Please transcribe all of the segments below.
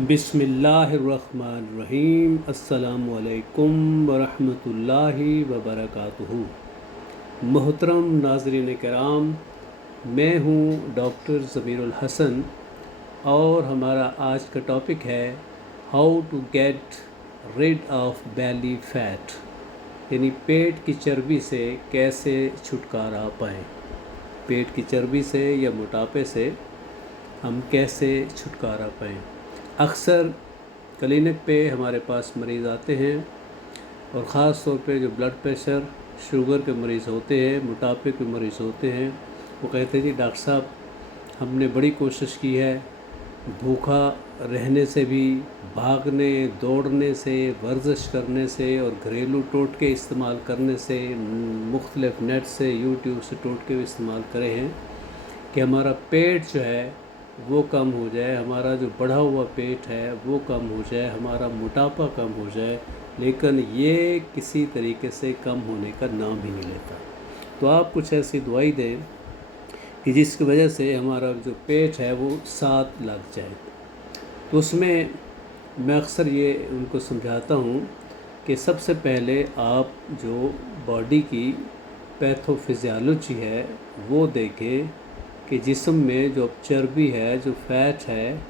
बिस्मिल्लाहिर्रहमानिर्रहीम। अस्सलामु अलैकुम वरहमतुल्लाहि वबरकातुहू। मोहतरम नाज़रीन कराम, मैं हूँ डॉक्टर ज़मीरुल हसन और हमारा आज का टॉपिक है how to get rid of belly fat, यानी पेट की चर्बी से कैसे छुटकारा पाएँ। पेट की चर्बी से या मोटापे से हम कैसे छुटकारा पाएँ। अक्सर क्लिनिक पे हमारे पास मरीज़ आते हैं और ख़ास तौर पे जो ब्लड प्रेशर शुगर के मरीज़ होते हैं, मोटापे के मरीज़ होते हैं, वो कहते हैं जी डॉक्टर साहब हमने बड़ी कोशिश की है, भूखा रहने से भी, भागने दौड़ने से, वर्जिश करने से और घरेलू टोटके इस्तेमाल करने से, मुख्तलिफ़ नेट से यूट्यूब से टोटके इस्तेमाल करे हैं कि हमारा पेट जो है वो कम हो जाए, हमारा जो बढ़ा हुआ पेट है वो कम हो जाए, हमारा मोटापा कम हो जाए, लेकिन ये किसी तरीके से कम होने का नाम ही नहीं लेता। तो आप कुछ ऐसी दवाई दें कि जिसकी वजह से हमारा जो पेट है वो साथ लग जाए। तो उसमें मैं अक्सर ये उनको समझाता हूँ कि सबसे पहले आप जो बॉडी की पैथोफिजियोलॉजी है वो देखें कि जिस्म में जो चर्बी है, जो फ़ैट है,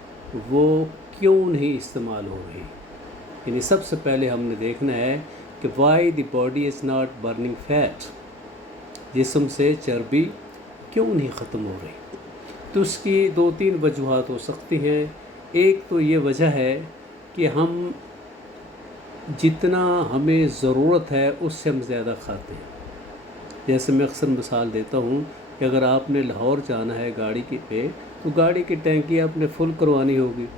वो क्यों नहीं इस्तेमाल हो रही। यानी सबसे पहले हमने देखना है कि why the body is not burning fat, जिस्म से चर्बी क्यों नहीं ख़त्म हो रही। तो उसकी 2-3 वजूहात हो सकती हैं। एक तो ये वजह है कि हम जितना हमें ज़रूरत है उससे हम ज़्यादा खाते हैं। जैसे मैं अक्सर मिसाल देता हूँ कि अगर आपने लाहौर जाना है गाड़ी की पे, तो गाड़ी की टैंकी आपने फुल करवानी होगी,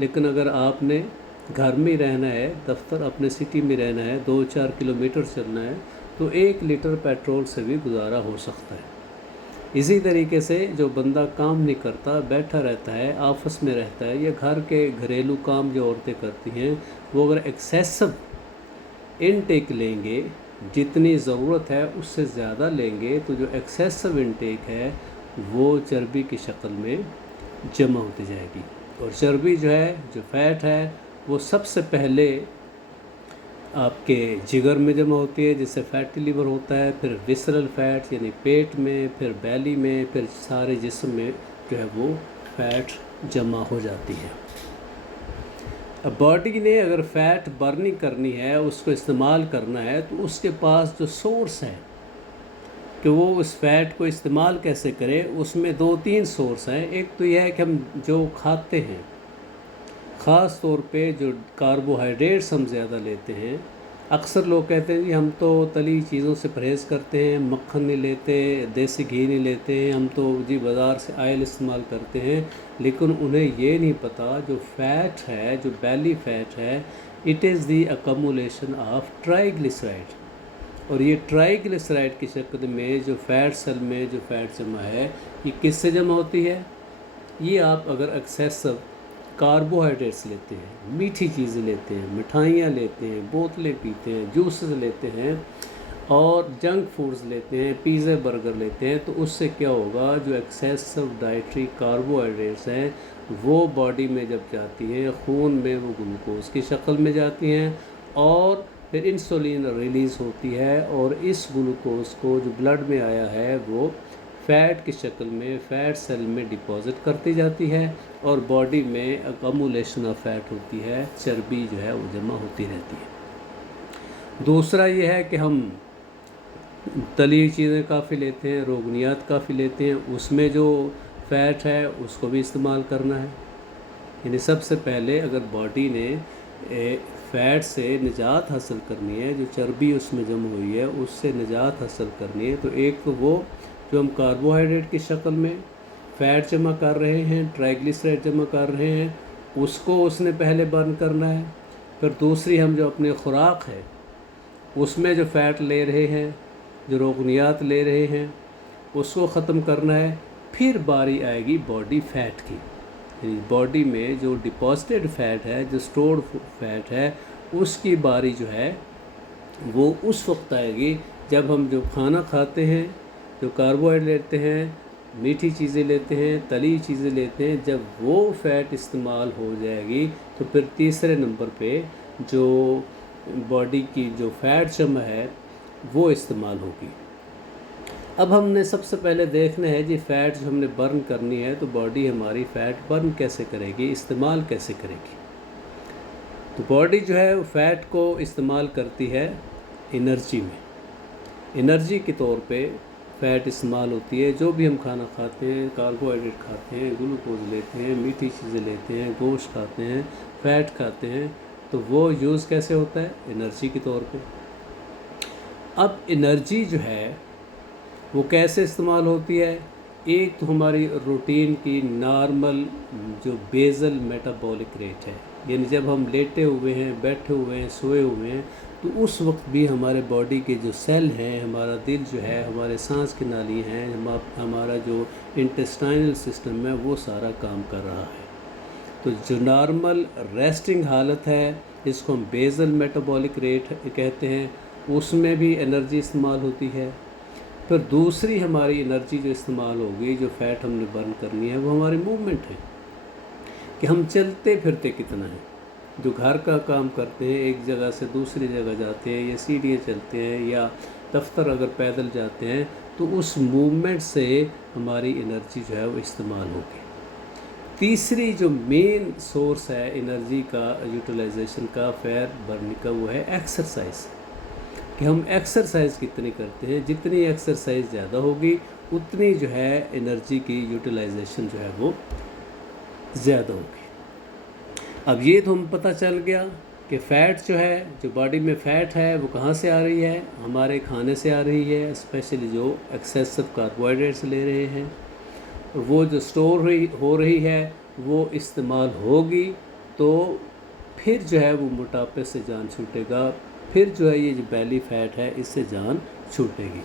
लेकिन अगर आपने घर में रहना है, दफ्तर अपने सिटी में रहना है, 2-4 किलोमीटर चलना है, तो 1 लीटर पेट्रोल से भी गुजारा हो सकता है। इसी तरीके से जो बंदा काम नहीं करता, बैठा रहता है, ऑफिस में रहता है, या घर के घरेलू काम जो औरतें करती हैं, वो अगर एक्सेसिव इनटेक लेंगे, जितनी ज़रूरत है उससे ज़्यादा लेंगे, तो जो एक्सेसिव इनटेक है वो चर्बी की शक्ल में जमा होती जाएगी। और चर्बी जो है, जो फ़ैट है, वो सबसे पहले आपके जिगर में जमा होती है, जिससे फैटी लीवर होता है, फिर विसरल फ़ैट यानी पेट में, फिर बैली में, फिर सारे जिस्म में जो है वो फ़ैट जमा हो जाती है। अब बॉडी ने अगर फ़ैट बर्निंग करनी है, उसको इस्तेमाल करना है, तो उसके पास जो सोर्स है कि वो उस फ़ैट को इस्तेमाल कैसे करे, उसमें 2-3 सोर्स हैं। एक तो यह है कि हम जो खाते हैं, ख़ास तौर पे जो कार्बोहाइड्रेट्स हम ज़्यादा लेते हैं। अक्सर लोग कहते हैं जी हम तो तली चीज़ों से परहेज़ करते हैं, मक्खन नहीं लेते, देसी घी नहीं लेते हैं, हम तो जी बाज़ार से ऑयल इस्तेमाल करते हैं, लेकिन उन्हें ये नहीं पता जो फ़ैट है, जो बेली फ़ैट है, it is the accumulation of triglyceride. और ये ट्राइग्लिसराइड की शक्ल में जो फ़ैट सेल में जो फ़ैट जमा है, ये किससे जमा होती है। ये आप अगर एक्सेसिव कार्बोहाइड्रेट्स लेते हैं, मीठी चीज़ें लेते हैं, मिठाइयाँ लेते हैं, बोतलें पीते हैं, जूसेस लेते हैं और जंक फूड्स लेते हैं, पिज़्ज़ा बर्गर लेते हैं, तो उससे क्या होगा, जो एक्सेसिव डाइटरी कार्बोहाइड्रेट्स हैं वो बॉडी में जब जाती हैं, खून में वो ग्लूकोज की शक्ल में जाती हैं और फिर इंसुलिन रिलीज़ होती है, और इस ग्लूकोज को जो ब्लड में आया है वो फ़ैट की शक्ल में फ़ैट सेल में डिपॉज़िट करती जाती है और बॉडी में अकमुलेशन ऑफ फ़ैट होती है, चर्बी जो है वो जमा होती रहती है। दूसरा ये है कि हम तली हुई चीज़ें काफ़ी लेते हैं, रोगनियात काफ़ी लेते हैं, उसमें जो फ़ैट है उसको भी इस्तेमाल करना है। यानी सबसे पहले अगर बॉडी ने फ़ैट से निजात हासिल करनी है, जो चर्बी उसमें जमा हुई है उससे निजात हासिल करनी है, तो एक तो वो जो हम कार्बोहाइड्रेट की शक्ल में फ़ैट जमा कर रहे हैं, ट्राइग्लिसराइड जमा कर रहे हैं, उसको उसने पहले बर्न करना है। फिर दूसरी हम जो अपने खुराक है उसमें जो फ़ैट ले रहे हैं, जो रोगनियात ले रहे हैं, उसको ख़त्म करना है। फिर बारी आएगी बॉडी फ़ैट की, बॉडी में जो डिपॉजिटेड फ़ैट है, जो स्टोर्ड फ़ैट है, उसकी बारी जो है वो उस वक्त आएगी जब हम जो खाना खाते हैं, जो कार्बोहाइड्रेट लेते हैं, मीठी चीज़ें लेते हैं, तली चीज़ें लेते हैं, जब वो फ़ैट इस्तेमाल हो जाएगी तो फिर तीसरे नंबर पे जो बॉडी की जो फ़ैट जमा है वो इस्तेमाल होगी। अब हमने सबसे पहले देखना है जी फ़ैट जो हमने बर्न करनी है, तो बॉडी हमारी फ़ैट बर्न कैसे करेगी, इस्तेमाल कैसे करेगी। तो बॉडी जो है वो फ़ैट को इस्तेमाल करती है एनर्जी में, एनर्जी के तौर पे फ़ैट इस्तेमाल होती है। जो भी हम खाना खाते हैं, कार्बोहाइड्रेट खाते हैं, ग्लूकोज लेते हैं, मीठी चीज़ें लेते हैं, गोश्त खाते हैं, फ़ैट खाते हैं, तो वो यूज़ कैसे होता है, एनर्जी के तौर पे। अब एनर्जी जो है वो कैसे इस्तेमाल होती है, एक तो हमारी रूटीन की नॉर्मल जो बेसल मेटाबॉलिक रेट है, यानी जब हम लेटे हुए हैं, बैठे हुए हैं, सोए हुए हैं, तो उस वक्त भी हमारे बॉडी के जो सेल हैं, हमारा दिल जो है, हमारे सांस की नाली हैं, हमारा जो इंटेस्टाइनल सिस्टम है, वो सारा काम कर रहा है। तो जो नॉर्मल रेस्टिंग हालत है, जिसको हम बेसल मेटाबॉलिक रेट कहते हैं, उसमें भी एनर्जी इस्तेमाल होती है। फिर दूसरी हमारी एनर्जी जो इस्तेमाल होगी, जो फ़ैट हमने बर्न करनी है, वो हमारी मूवमेंट है कि हम चलते फिरते कितना है। जो घर का काम करते हैं, एक जगह से दूसरी जगह जाते हैं, या सीढ़ियाँ चलते हैं, या दफ्तर अगर पैदल जाते हैं, तो उस मूवमेंट से हमारी एनर्जी जो है वो इस्तेमाल होगी। तीसरी जो मेन सोर्स है एनर्जी का यूटिलाइजेशन का, फैट बर्न का, वो है एक्सरसाइज, कि हम एक्सरसाइज कितनी करते हैं। जितनी एक्सरसाइज ज़्यादा होगी उतनी जो है एनर्जी की यूटिलाइजेशन जो है वो ज़्यादा होगी। अब ये तो हम पता चल गया कि फ़ैट जो है, जो बॉडी में फ़ैट है, वो कहाँ से आ रही है, हमारे खाने से आ रही है, स्पेशली जो एक्सेसिव कार्बोहाइड्रेट्स ले रहे हैं। वो जो स्टोर हो रही है वो इस्तेमाल होगी, तो फिर जो है वो मोटापे से जान छूटेगा, फिर जो है ये जो बेली फ़ैट है इससे जान छूटेगी।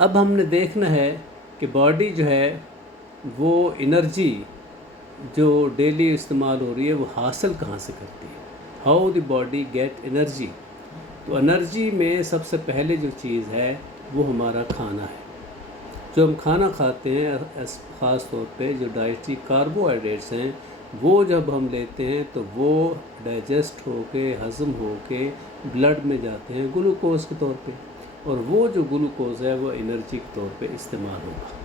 अब हमने देखना है कि बॉडी जो है वो एनर्जी जो डेली इस्तेमाल हो रही है वो हासिल कहाँ से करती है, how the body get energy. तो एनर्जी में सबसे पहले जो चीज़ है वो हमारा खाना है। जो हम खाना खाते हैं, ख़ास तौर पे जो डाइटरी कार्बोहाइड्रेट्स हैं, वो जब हम लेते हैं तो वो डाइजेस्ट होके, हज़म होके ब्लड में जाते हैं ग्लूकोज के तौर पे, और वो जो ग्लूकोज है वो एनर्जी के तौर पे इस्तेमाल होगा।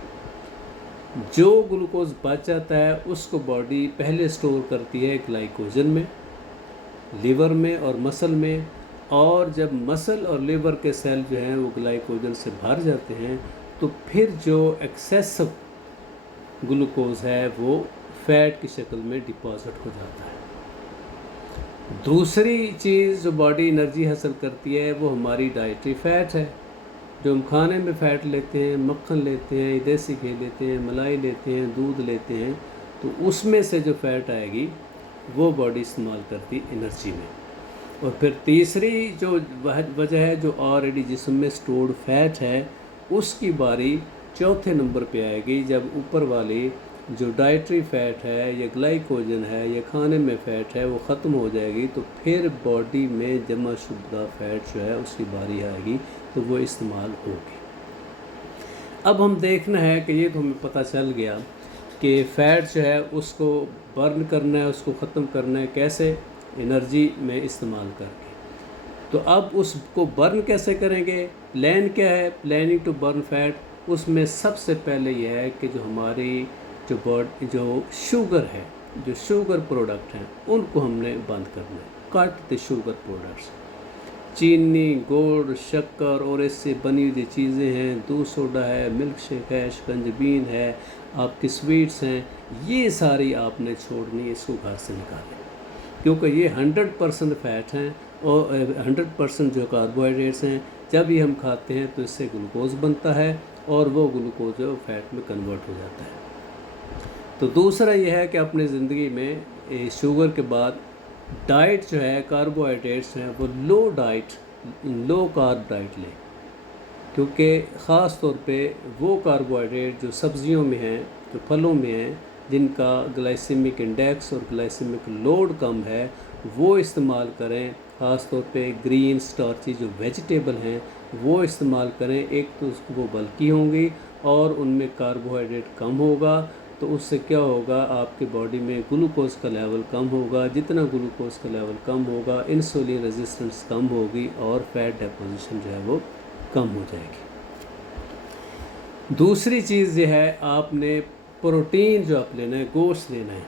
जो ग्लूकोज बच जाता है उसको बॉडी पहले स्टोर करती है ग्लाइकोजन में, लीवर में और मसल में, और जब मसल और लीवर के सेल जो हैं वो ग्लाइकोजन से भर जाते हैं, तो फिर जो एक्सेसिव ग्लूकोज है वो फ़ैट की शक्ल में डिपॉजिट हो जाता है। दूसरी चीज़ जो बॉडी एनर्जी हासिल करती है वो हमारी डाइटरी फ़ैट है। जो हम खाने में फ़ैट लेते हैं, मक्खन लेते हैं, देसी घी लेते हैं, मलाई लेते हैं, दूध लेते हैं, तो उसमें से जो फ़ैट आएगी वो बॉडी इस्तेमाल करती एनर्जी में। और फिर तीसरी जो वजह है, जो ऑलरेडी जिस्म में स्टोर्ड फ़ैट है, उसकी बारी चौथे नंबर पे आएगी, जब ऊपर वाली जो डाइटरी फ़ैट है या ग्लाइकोजन है या खाने में फ़ैट है वो ख़त्म हो जाएगी, तो फिर बॉडी में जमा शुदा फ़ैट जो है उसकी बारी आएगी, तो वो इस्तेमाल होगी। अब हम देखना है कि ये तो हमें पता चल गया कि फ़ैट जो है उसको बर्न करना है, उसको ख़त्म करना है, कैसे, एनर्जी में इस्तेमाल करके। तो अब उसको बर्न कैसे करेंगे, प्लान क्या है, प्लानिंग टू बर्न फ़ैट। उसमें सबसे पहले यह है कि जो हमारी जो शुगर है, जो शुगर प्रोडक्ट हैं, उनको हमने बंद करना है, कट द शुगर प्रोडक्ट्स। चीनी, गुड़, शक्कर और इससे बनी हुई चीज़ें हैं, दूध सोडा है, मिल्क शेक है, शिकंजबीन है, आपकी स्वीट्स हैं, ये सारी आपने छोड़नी है, इसको घर से निकालें, क्योंकि ये 100% फ़ैट हैं और 100% जो कार्बोहाइड्रेट्स हैं। जब ये हम खाते हैं तो इससे ग्लूकोज बनता है और वो ग्लूकोज जो फ़ैट में कन्वर्ट हो जाता है। तो दूसरा यह है कि अपनी ज़िंदगी में शुगर के बाद डाइट जो है, कार्बोहाइड्रेट्स हैं, वो लो कार्ब डाइट लें, क्योंकि ख़ास तौर पे वो कार्बोहाइड्रेट जो सब्ज़ियों में हैं, जो फलों में हैं, जिनका ग्लाइसेमिक इंडेक्स और ग्लाइसेमिक लोड कम है, वो इस्तेमाल करें। ख़ास तौर पे ग्रीन स्टार्ची जो वेजिटेबल हैं वो इस्तेमाल करें। एक तो वो बल्की होंगी اور ان میں کاربوہائیڈریٹ کم ہوگا، تو اس سے کیا ہوگا، آپ کی باڈی میں گلوکوز کا لیول کم ہوگا۔ جتنا گلوکوز کا لیول کم ہوگا، انسولین ریزسٹنس کم ہوگی اور فیٹ ڈیپوزیشن جو ہے وہ کم ہو جائے گی۔ دوسری چیز یہ ہے، آپ نے پروٹین جو آپ لینا ہے، گوشت لینا ہے۔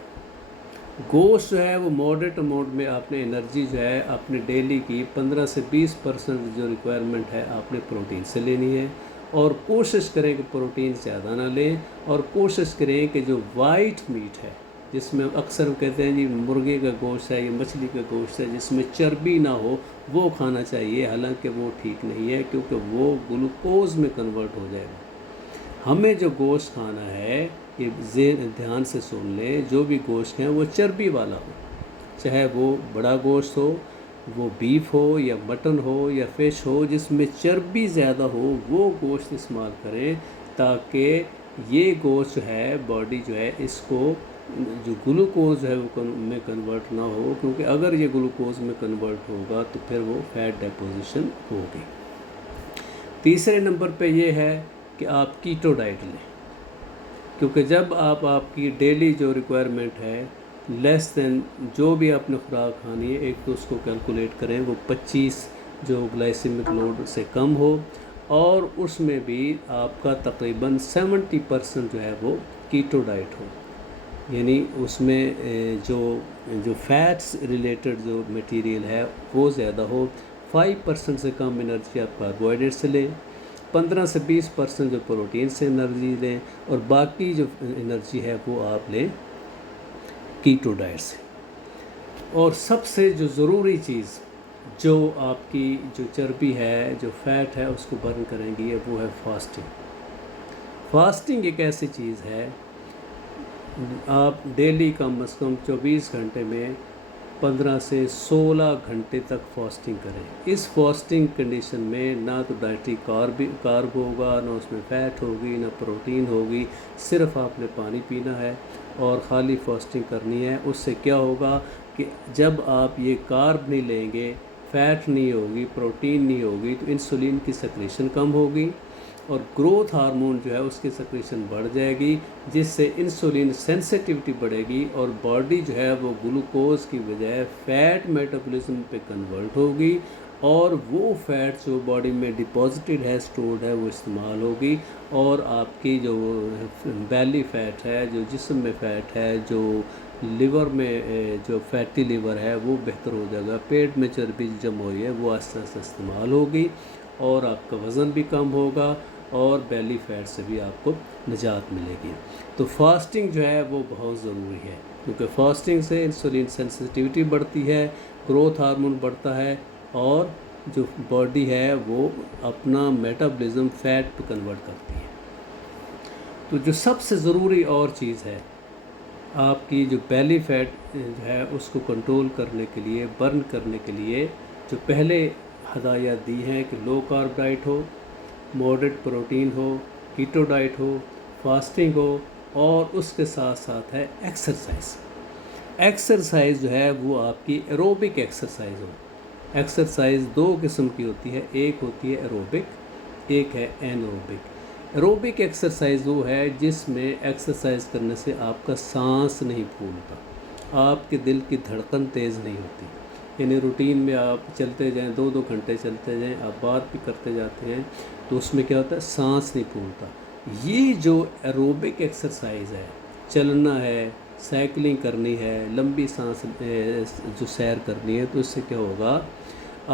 گوشت جو ہے وہ ماڈریٹ اماؤنٹ میں آپ نے انرجی جو ہے اپنے ڈیلی کی 15 سے 20% جو ریکوائرمنٹ ہے آپ نے پروٹین سے لینی ہے، اور کوشش کریں کہ پروٹین زیادہ نہ لیں، اور کوشش کریں کہ جو وائٹ میٹ ہے، جس میں اکثر ہم کہتے ہیں جی مرغے کا گوشت ہے یا مچھلی کا گوشت ہے جس میں چربی نہ ہو، وہ کھانا چاہیے، حالانکہ وہ ٹھیک نہیں ہے کیونکہ وہ گلوکوز میں کنورٹ ہو جائے گا۔ ہمیں جو گوشت کھانا ہے، یہ دھیان سے سن لیں، جو بھی گوشت ہے وہ چربی والا ہو، چاہے وہ بڑا گوشت ہو، وہ بیف ہو یا مٹن ہو یا فش ہو، جس میں چربی زیادہ ہو، وہ گوشت استعمال کریں، تاکہ یہ گوشت جو ہے باڈی جو ہے اس کو جو گلوکوز ہے وہ میں کنورٹ نہ ہو، کیونکہ اگر یہ گلوکوز میں کنورٹ ہوگا تو پھر وہ فیٹ ڈیپوزیشن ہوگی۔ تیسرے نمبر پہ یہ ہے کہ آپ کیٹو ڈائٹ لیں، کیونکہ جب آپ کی ڈیلی جو ریکوائرمنٹ ہے لیس دین جو بھی آپ نے خوراک کھانی ہے، ایک تو اس کو کیلکولیٹ کریں، وہ 25 جو گلائسیمک لوڈ سے کم ہو، اور اس میں بھی آپ کا تقریباً 70% جو ہے وہ کیٹو ڈائٹ ہو، یعنی اس میں جو فیٹس ریلیٹڈ جو میٹیریل ہے وہ زیادہ ہو۔ 5% سے کم انرجی آپ کاربوہائیڈریٹ سے لیں، 15 سے 20% جو پروٹین سے انرجی لیں، اور باقی جو انرجی ہے وہ آپ لیں کیٹو ڈائٹ سے۔ اور سب سے جو ضروری چیز جو آپ کی جو چربی ہے، جو فیٹ ہے، اس کو برن کریں گی، وہ ہے فاسٹنگ۔ فاسٹنگ ایک ایسی چیز ہے، آپ ڈیلی کم از کم 24 گھنٹے میں 15 سے 16 گھنٹے تک فاسٹنگ کریں۔ اس فاسٹنگ کنڈیشن میں نہ تو ڈائٹری کارب ہوگا، نہ اس میں فیٹ ہوگی، نہ پروٹین ہوگی، صرف آپ نے پانی پینا ہے اور خالی فاسٹنگ کرنی ہے۔ اس سے کیا ہوگا کہ جب آپ یہ کارب نہیں لیں گے، فیٹ نہیں ہوگی، پروٹین نہیں ہوگی، تو انسولین کی سیکریشن کم ہوگی، اور گروتھ ہارمون جو ہے اس کی سیکریشن بڑھ جائے گی، جس سے انسولین سینسیٹیوٹی بڑھے گی، اور باڈی جو ہے وہ گلوکوز کی بجائے فیٹ میٹابولزم پہ کنورٹ ہوگی، اور وہ فیٹ جو باڈی میں ڈپازٹڈ ہے، اسٹورڈ ہے، وہ استعمال ہوگی، اور آپ کی جو بیلی فیٹ ہے، جو جسم میں فیٹ ہے، جو لیور میں جو فیٹی لیور ہے وہ بہتر ہو جائے گا، پیٹ میں چربی جمع ہوئی ہے وہ آہستہ آہستہ استعمال ہوگی، اور آپ کا وزن بھی کم ہوگا، اور بیلی فیٹ سے بھی آپ کو نجات ملے گی۔ تو فاسٹنگ جو ہے وہ بہت ضروری ہے، کیونکہ فاسٹنگ سے انسولین سینسیٹیوٹی بڑھتی ہے، گروتھ ہارمون بڑھتا ہے، اور جو باڈی ہے وہ اپنا میٹابولزم فیٹ پہ کنورٹ کرتی ہے۔ تو جو سب سے ضروری اور چیز ہے، آپ کی جو بیلی فیٹ جو ہے اس کو کنٹرول کرنے کے لیے، برن کرنے کے لیے، جو پہلے ہدایات دی ہیں کہ لو کارب ڈائٹ ہو، ماڈریٹ پروٹین ہو، کیٹو ڈائٹ ہو، فاسٹنگ ہو، اور اس کے ساتھ ساتھ ہے ایکسرسائز۔ ایکسرسائز جو ہے وہ آپ کی ایروبک ایکسرسائز ہو۔ ایکسرسائز دو قسم کی ہوتی ہے، ایک ہوتی ہے ایروبک، ایک ہے اینروبک۔ ایروبک ایکسرسائز وہ ہے جس میں ایکسرسائز کرنے سے آپ کا سانس نہیں پھولتا، آپ کے دل کی دھڑکن تیز نہیں ہوتی، یعنی روٹین میں آپ چلتے جائیں، 2 گھنٹے چلتے جائیں، آپ بات بھی کرتے جاتے ہیں، تو اس میں کیا ہوتا ہے، سانس نہیں پھولتا۔ یہ جو ایروبک ایکسرسائز ہے، چلنا ہے، سائیکلنگ کرنی ہے، لمبی سانس جو سیر کرنی ہے، تو اس سے کیا ہوگا،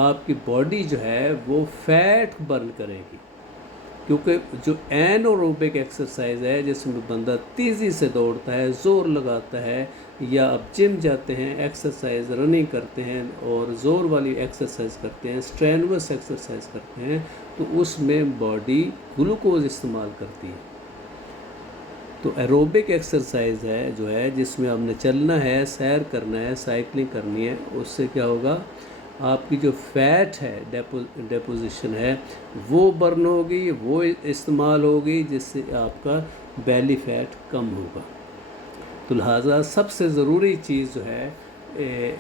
آپ کی باڈی جو ہے وہ فیٹ برن کرے گی، کیونکہ جو اینوروبک ایکسرسائز ہے جس میں بندہ تیزی سے دوڑتا ہے، زور لگاتا ہے، یا آپ جم جاتے ہیں، ایکسرسائز رننگ کرتے ہیں اور زور والی ایکسرسائز کرتے ہیں، اسٹرینوس ایکسرسائز کرتے ہیں، تو اس میں باڈی گلوکوز استعمال کرتی ہے۔ تو ایروبک ایکسرسائز ہے جو ہے جس میں آپ نے چلنا ہے، سیر کرنا ہے، سائیکلنگ کرنی ہے، اس سے کیا ہوگا، آپ کی جو فیٹ ہے ڈیپوزیشن ہے وہ برن ہوگی، وہ استعمال ہوگی، جس سے آپ کا بیلی فیٹ کم ہوگا۔ تو لہٰذا سب سے ضروری چیز جو ہے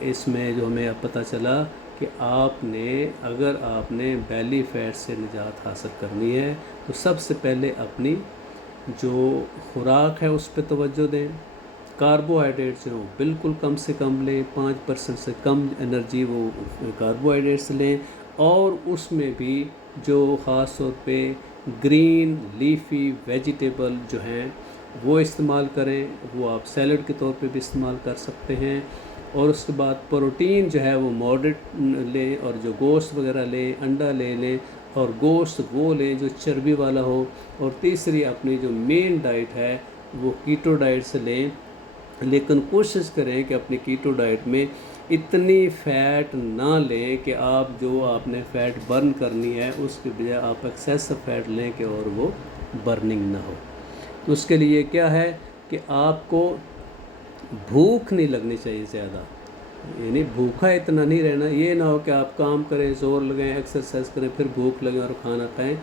اس میں جو ہمیں اب پتہ چلا کہ اگر آپ نے بیلی فیٹ سے نجات حاصل کرنی ہے تو سب سے پہلے اپنی जो खुराक है उस पर तवज्जो दें। कार्बोहाइड्रेट्स हैं वो बिल्कुल कम से कम लें, 5% से कम एनर्जी वो कार्बोहाइड्रेट्स लें, और उसमें भी जो ख़ास तौर पे ग्रीन लीफी वेजिटेबल जो हैं वो इस्तेमाल करें। वो आप सैलड के तौर पे भी इस्तेमाल कर सकते हैं। और उसके बाद प्रोटीन जो है वो मॉडरेट लें, और जो गोश्त वगैरह लें, अंडा ले लें, और गोश्त वो लें जो चर्बी वाला हो। और तीसरी अपनी जो मेन डाइट है वो कीटो डाइट से लें, लेकिन कोशिश करें कि अपनी कीटो डाइट में इतनी फ़ैट ना लें कि आप जो आपने फ़ैट बर्न करनी है उसके बजाय आप एक्सेसिव फ़ैट लें कि और वो बर्निंग ना हो। तो उसके लिए क्या है कि आपको भूख नहीं लगनी चाहिए ज़्यादा, यानी भूखा इतना नहीं रहना। ये ना हो कि आप काम करें, ज़ोर लगाएं, एक्सरसाइज करें, फिर भूख लगे और खाना खाएं।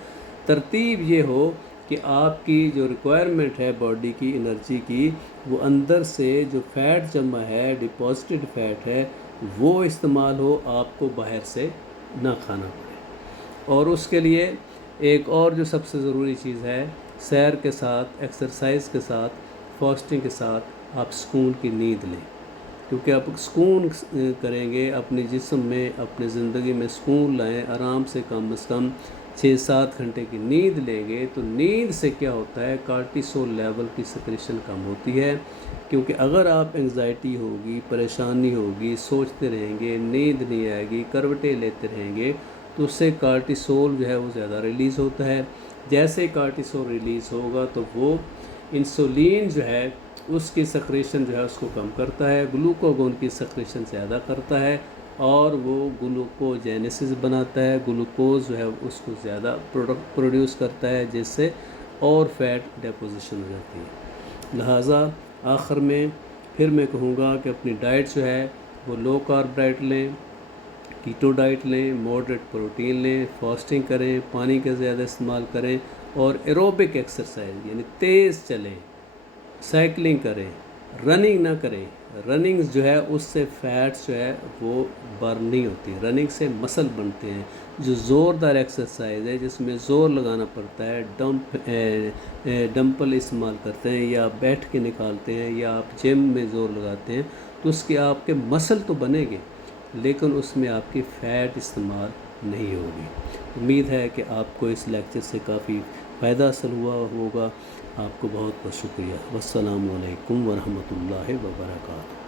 तरतीब ये हो कि आपकी जो रिक्वायरमेंट है बॉडी की एनर्जी की, वो अंदर से जो फ़ैट जमा है, डिपॉजिटेड फ़ैट है, वो इस्तेमाल हो, आपको बाहर से ना खाना पड़े। और उसके लिए एक और जो सबसे ज़रूरी चीज़ है, सैर के साथ, एक्सरसाइज के साथ, फास्टिंग के साथ आप सुकून की नींद लें। क्योंकि आप सुकून करेंगे अपने जिस्म में, अपने ज़िंदगी में सुकून लाएं, आराम से कम 6-7 घंटे की नींद लेंगे तो नींद से क्या होता है, कार्टिसोल लेवल की सिक्रेशन कम होती है। क्योंकि अगर आप एंग्जाइटी होगी, परेशानी होगी, सोचते रहेंगे, नींद नहीं आएगी, करवटें लेते रहेंगे, तो उससे कार्टिसोल जो है वो ज़्यादा रिलीज़ होता है। जैसे कार्टिसोल रिलीज़ होगा तो वो इंसुलिन जो है उसकी सक्रेशन जो है उसको कम करता है, ग्लूकागोन की सक्रेशन ज़्यादा करता है, और वो ग्लूकोजेनेसिस बनाता है, ग्लूकोज जो है उसको ज़्यादा प्रोड्यूस करता है, जिससे और फैट डेपोजिशन हो जाती है। लिहाजा आखिर में फिर मैं कहूँगा कि अपनी डाइट जो है वो लो कार्ब डाइट लें, कीटो डाइट लें, मॉडरेट प्रोटीन लें, फास्टिंग करें, पानी का ज़्यादा इस्तेमाल करें, और एरोबिक एक्सरसाइज यानी तेज़ चलें, साइकिलिंग करें, रनिंग ना करें। रनिंग जो है उससे फैट्स जो है वो बर्न नहीं होती, रनिंग से मसल बनते हैं। जो ज़ोरदार एक्सरसाइज है जिसमें ज़ोर लगाना पड़ता है, डंपल इस्तेमाल करते हैं, या बैठ के निकालते हैं, या आप जिम में ज़ोर लगाते हैं, तो उसके आपके मसल तो बनेंगे लेकिन उसमें आपकी फ़ैट इस्तेमाल नहीं होगी। उम्मीद है कि आपको इस लेक्चर से काफ़ी फ़ायदा हासिल हुआ होगा। आपको बहुत बहुत शुक्रिया। वस्सलामु अलैकुम वरहमतुल्लाहि वबरकातुहू।